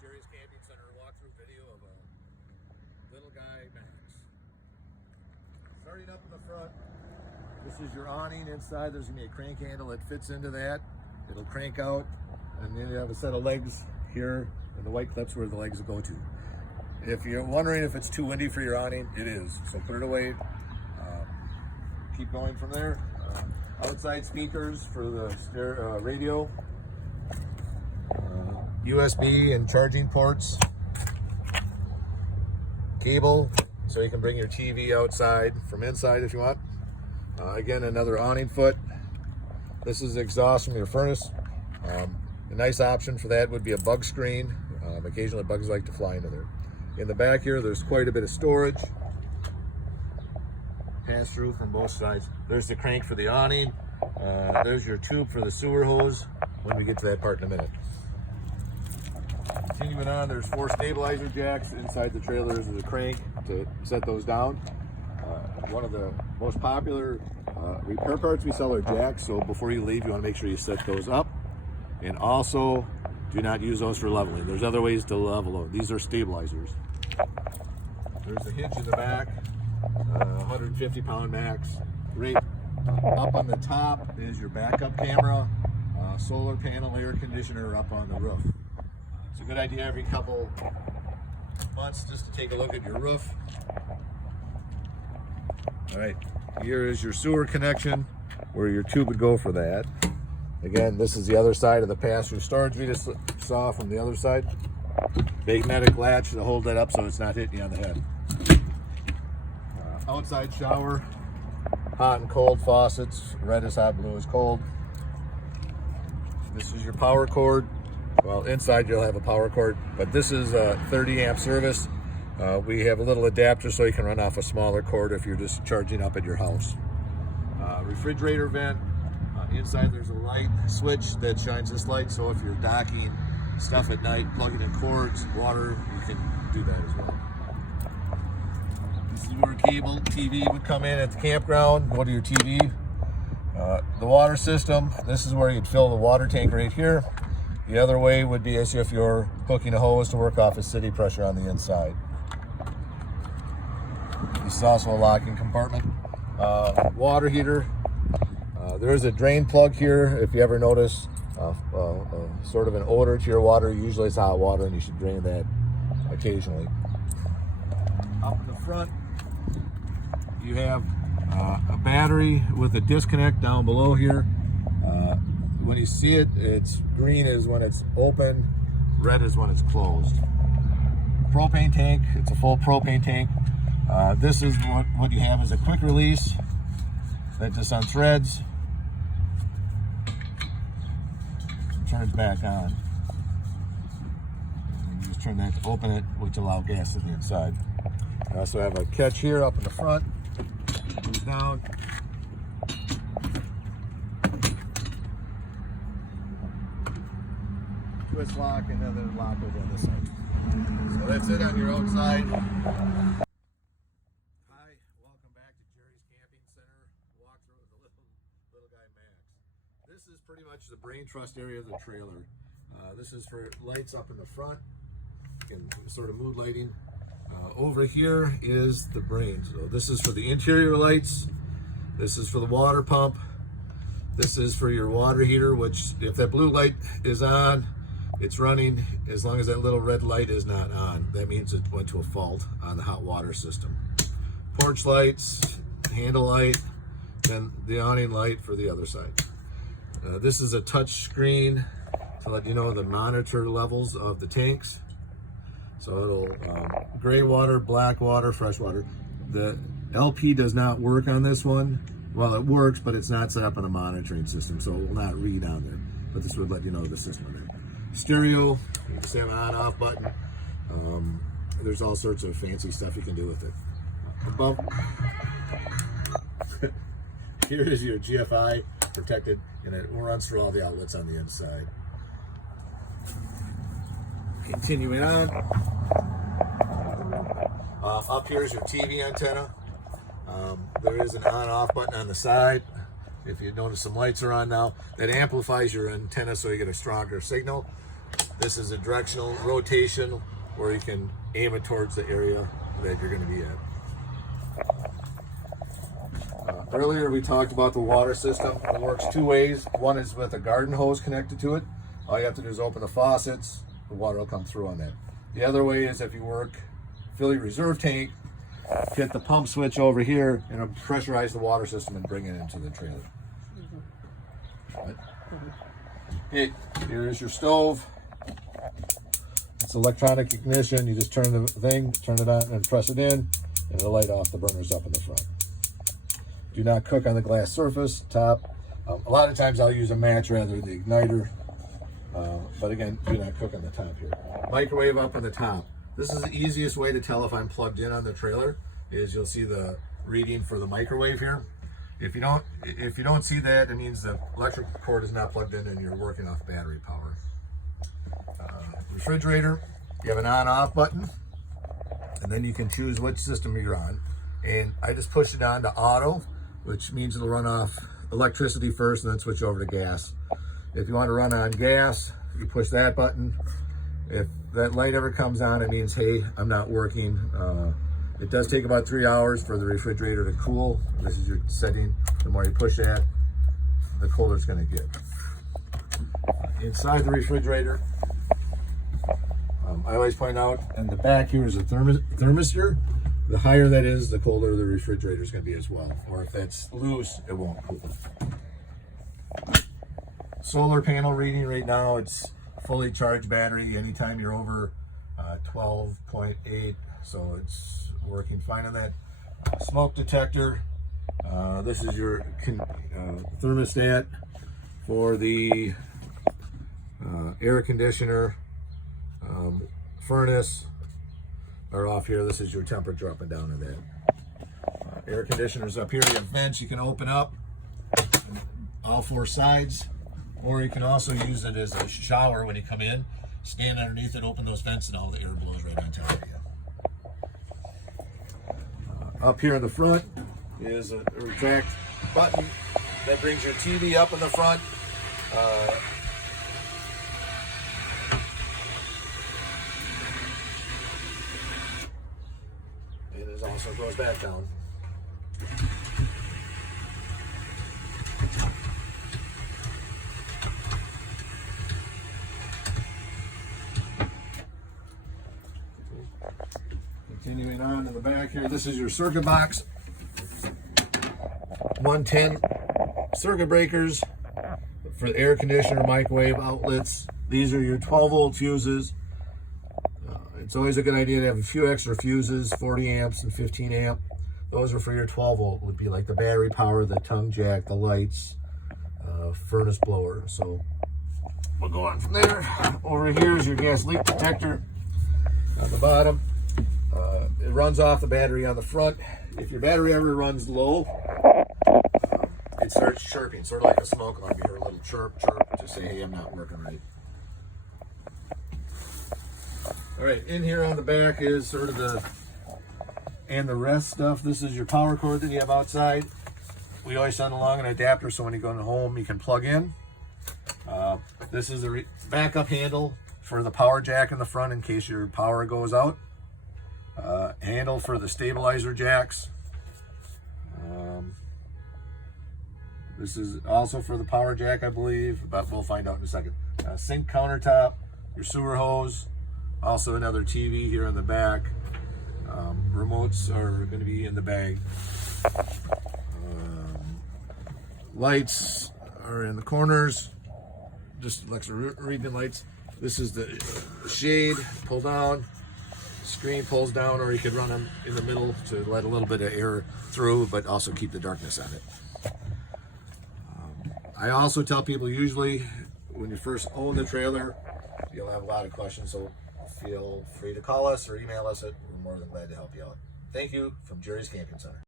Jerry's Camping Center walkthrough video of a Little Guy Max. Starting up in the front, this is your awning. Inside there's going to be a crank handle that fits into that. It'll crank out, and then you have a set of legs here, and the white clips where the legs will go to. If you're wondering if it's too windy for your awning, it is. So put it away. Keep going from there. Outside speakers for the radio. USB and charging ports. Cable, so you can bring your TV outside from inside if you want. Again, another awning foot. This is exhaust from your furnace. A nice option for that would be a bug screen. Occasionally bugs like to fly into there. In the back here, there's quite a bit of storage. Pass through from both sides. There's the crank for the awning. There's your tube for the sewer hose when we get to that part in a minute. Continuing on, there's 4 stabilizer jacks. Inside the trailer is a crank to set those down. One of the most popular repair parts we sell are jacks, so before you leave you want to make sure you set those up. And also, do not use those for leveling. There's other ways to level them. These are stabilizers. There's a hitch in the back, 150-pound max. Right up on the top is your backup camera, solar panel, air conditioner up on the roof. It's a good idea every couple months just to take a look at your roof. All right, here is your sewer connection where your tube would go for that. Again, this is the other side of the pass-through storage we just saw from the other side. Magnetic latch to hold that up so it's not hitting you on the head. Outside shower, hot and cold faucets. Red is hot, blue is cold. This is your power cord. Well, inside you'll have a power cord, but this is a 30 amp service. We have a little adapter so you can run off a smaller cord if you're just charging up at your house. Refrigerator vent. Inside there's a light switch that shines this light, so if you're docking stuff at night, plugging in cords, water, you can do that as well. This is where cable TV would come in at the campground. Go to your TV. The water system, this is where you'd fill the water tank right here. The other way would be as if you're hooking a hose to work off a city pressure on the inside. This is also a locking compartment. Water heater. There is a drain plug here. If you ever notice sort of an odor to your water, usually it's hot water and you should drain that occasionally. Up in the front, you have a battery with a disconnect down below here. When you see it, it's green is when it's open, red is when it's closed. Propane tank, it's a full propane tank. This is what you have is a quick release that just unthreads, turns back on. And you just turn that to open it, which allows gas to the inside. I also have a catch here up in the front, moves down. Twist lock, and then lock over on this side. So that's it on your outside. Hi, welcome back to Jerry's Camping Center walkthrough of the Little Guy Max. This is pretty much the brain trust area of the trailer. This is for lights up in the front, and sort of mood lighting. Over here is the brain. So this is for the interior lights. This is for the water pump. This is for your water heater, which if that blue light is on, it's running. As long as that little red light is not on, that means it went to a fault on the hot water system. Porch lights, handle light, and the awning light for the other side. This is a touch screen to let you know the monitor levels of the tanks. So it'll gray water, black water, fresh water. The LP does not work on this one. Well, it works, but it's not set up on a monitoring system, so it will not read on there. But this would let you know the system on there. Stereo, you just have an on-off button. There's all sorts of fancy stuff you can do with it. Above, here is your GFI protected, and it runs through all the outlets on the inside. Continuing on, up here is your TV antenna. There is an on-off button on the side. If you notice some lights are on now, that amplifies your antenna so you get a stronger signal. This is a directional rotation where you can aim it towards the area that you're going to be at. Earlier we talked about the water system. It works two ways. One is with a garden hose connected to it. All you have to do is open the faucets, the water will come through on that. The other way is if you fill your reserve tank, hit the pump switch over here and it'll pressurize the water system and bring it into the trailer. Okay, here is your stove. It's electronic ignition. You just turn the thing, turn it on and press it in, and it'll light off the burners up in the front. Do not cook on the glass surface, top. A lot of times I'll use a match rather than the igniter. But again, do not cook on the top here. Microwave up on the top. This is the easiest way to tell if I'm plugged in on the trailer, is you'll see the reading for the microwave here. If you don't see that, it means the electric cord is not plugged in and you're working off battery power. Refrigerator, you have an on-off button, and then you can choose which system you're on. And I just push it on to auto, which means it'll run off electricity first and then switch over to gas. If you want to run on gas, you push that button. If that light ever comes on, it means, hey, I'm not working. It does take about 3 hours for the refrigerator to cool. This is your setting. The more you push that, the colder it's going to get. Inside the refrigerator, I always point out in the back here is a thermistor. The higher that is, the colder the refrigerator is going to be as well. Or if that's loose, it won't cool. Solar panel reading right now, it's fully charged battery. Anytime you're over 12.8, so it's working fine on that. Smoke detector. This is your thermostat for the air conditioner. Furnace are off here. This is your temperature up and down of that. Air conditioners up here. You have vents you can open up all four sides, or you can also use it as a shower when you come in. Stand underneath it, open those vents, and all the air blows right on top of you. Up here in the front is a retract button that brings your TV up in the front. It also goes back down. Continuing on in the back here, this is your circuit box. 110 circuit breakers for the air conditioner, microwave outlets. These are your 12-volt fuses. It's always a good idea to have a few extra fuses, 40 amps and 15 amp. Those are for your 12-volt, would be like the battery power, the tongue jack, the lights, furnace blower. So we'll go on from there. Over here is your gas leak detector on the bottom. It runs off the battery on the front. If your battery ever runs low, it starts chirping, sort of like a smoke alarm. You hear a little chirp, chirp to say, hey, I'm not working right. All right, in here on the back is sort of the rest stuff. This is your power cord that you have outside. We always send along an adapter so when you go home you can plug in. This is the backup handle for the power jack in the front in case your power goes out. Handle for the stabilizer jacks. This is also for the power jack, I believe, but we'll find out in a second. Sink countertop, your sewer hose. Also another TV here in the back. Remotes are going to be in the bag. Lights are in the corners. Just Alexa reading lights. This is the shade, pull down. Screen pulls down, or you could run them in the middle to let a little bit of air through, but also keep the darkness on it. I also tell people usually when you first own the trailer, you'll have a lot of questions, so feel free to call us or email us. We're more than glad to help you out. Thank you from Jerry's Camping Center.